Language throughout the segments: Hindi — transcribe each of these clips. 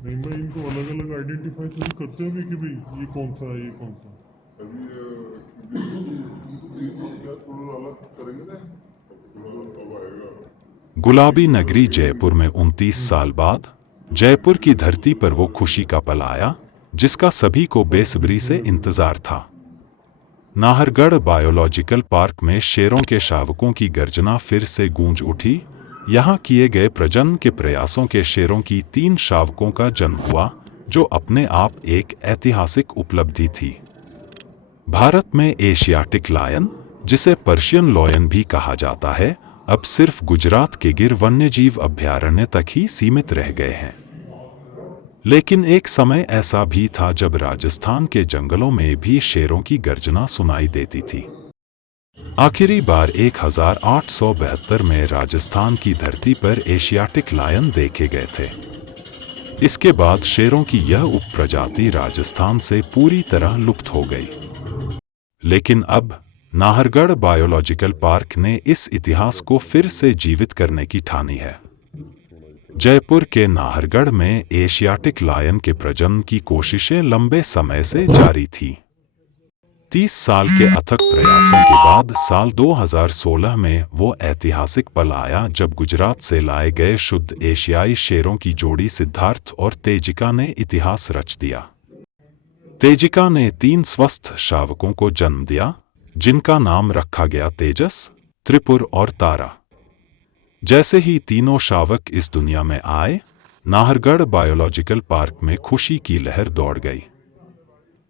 नहीं, मैं इनको अलग अलग आइडेंटिफाई थोड़ी करते हो कि भाई ये कौन सा है, ये कौन सा। अभी इनको क्या थोड़ा अलग करेंगे ना, अब आएगा। गुलाबी नगरी जयपुर में 29 साल बाद जयपुर की धरती पर वो खुशी का पल आया जिसका सभी को बेसब्री से इंतजार था। नाहरगढ़ बायोलॉजिकल पार्क में शेरों के शावकों की गर्जना फिर से गूंज उठी। यहाँ किए गए प्रजनन के प्रयासों के शेरों की 3 शावकों का जन्म हुआ, जो अपने आप एक ऐतिहासिक उपलब्धि थी। भारत में एशियाटिक लायन, जिसे पर्शियन लॉयन भी कहा जाता है, अब सिर्फ गुजरात के गिर वन्यजीव अभयारण्य तक ही सीमित रह गए हैं। लेकिन एक समय ऐसा भी था जब राजस्थान के जंगलों में भी शेरों की गर्जना सुनाई देती थी। आखिरी बार 1872 में राजस्थान की धरती पर एशियाटिक लायन देखे गए थे। इसके बाद शेरों की यह उपप्रजाति राजस्थान से पूरी तरह लुप्त हो गई। लेकिन अब नाहरगढ़ बायोलॉजिकल पार्क ने इस इतिहास को फिर से जीवित करने की ठानी है। जयपुर के नाहरगढ़ में एशियाटिक लायन के प्रजनन की कोशिशें लंबे समय से जारी थीं। 30 साल के अथक प्रयासों के बाद साल 2016 में वो ऐतिहासिक पल आया जब गुजरात से लाए गए शुद्ध एशियाई शेरों की जोड़ी सिद्धार्थ और तेजिका ने इतिहास रच दिया। तेजिका ने 3 स्वस्थ शावकों को जन्म दिया, जिनका नाम रखा गया तेजस, त्रिपुर और तारा। जैसे ही तीनों शावक इस दुनिया में आए, नाहरगढ़ बायोलॉजिकल पार्क में खुशी की लहर दौड़ गई।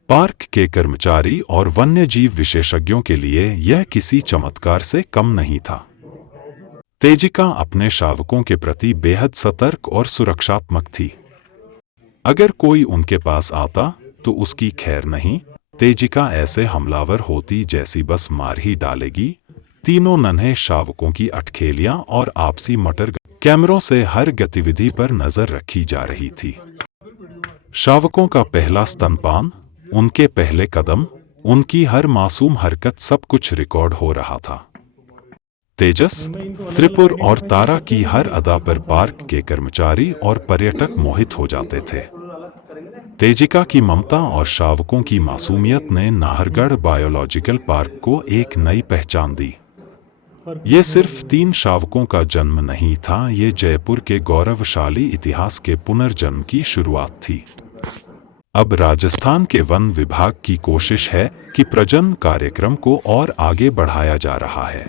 पार्क के कर्मचारी और वन्यजीव विशेषज्ञों के लिए यह किसी चमत्कार से कम नहीं था। तेजिका अपने शावकों के प्रति बेहद सतर्क और सुरक्षात्मक थी। अगर कोई उनके पास आता तो उसकी खैर नहीं, तेजिका ऐसे हमलावर होती जैसी बस मार ही डालेगी। तीनों नन्हे शावकों की अटखेलियां और आपसी मटर कैमरों से हर गतिविधि पर नजर रखी जा रही थी। शावकों का पहला स्तनपान, उनके पहले कदम, उनकी हर मासूम हरकत, सब कुछ रिकॉर्ड हो रहा था। तेजस, त्रिपुर और तारा की हर अदा पर पार्क के कर्मचारी और पर्यटक मोहित हो जाते थे। तेजिका की ममता और शावकों की मासूमियत ने नाहरगढ़ बायोलॉजिकल पार्क को एक नई पहचान दी। ये सिर्फ 3 शावकों का जन्म नहीं था, ये जयपुर के गौरवशाली इतिहास के पुनर्जन्म की शुरुआत थी। अब राजस्थान के वन विभाग की कोशिश है कि प्रजनन कार्यक्रम को और आगे बढ़ाया जा रहा है।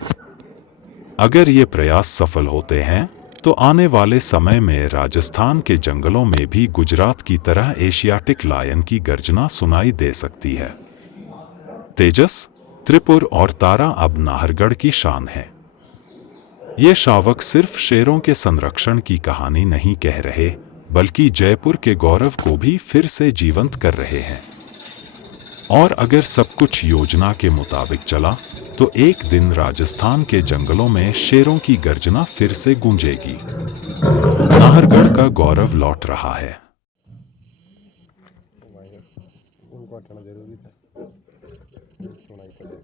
अगर ये प्रयास सफल होते हैं तो आने वाले समय में राजस्थान के जंगलों में भी गुजरात की तरह एशियाटिक लायन की गर्जना सुनाई दे सकती है। तेजस, त्रिपुर और तारा अब नाहरगढ़ की शान है। ये शावक सिर्फ शेरों के संरक्षण की कहानी नहीं कह रहे, बल्कि जयपुर के गौरव को भी फिर से जीवंत कर रहे हैं। और अगर सब कुछ योजना के मुताबिक चला तो एक दिन राजस्थान के जंगलों में शेरों की गर्जना फिर से गूंजेगी। नाहरगढ़ का गौरव लौट रहा है। उनको हटाना जरूरी था। सुनाई पड़ेगा।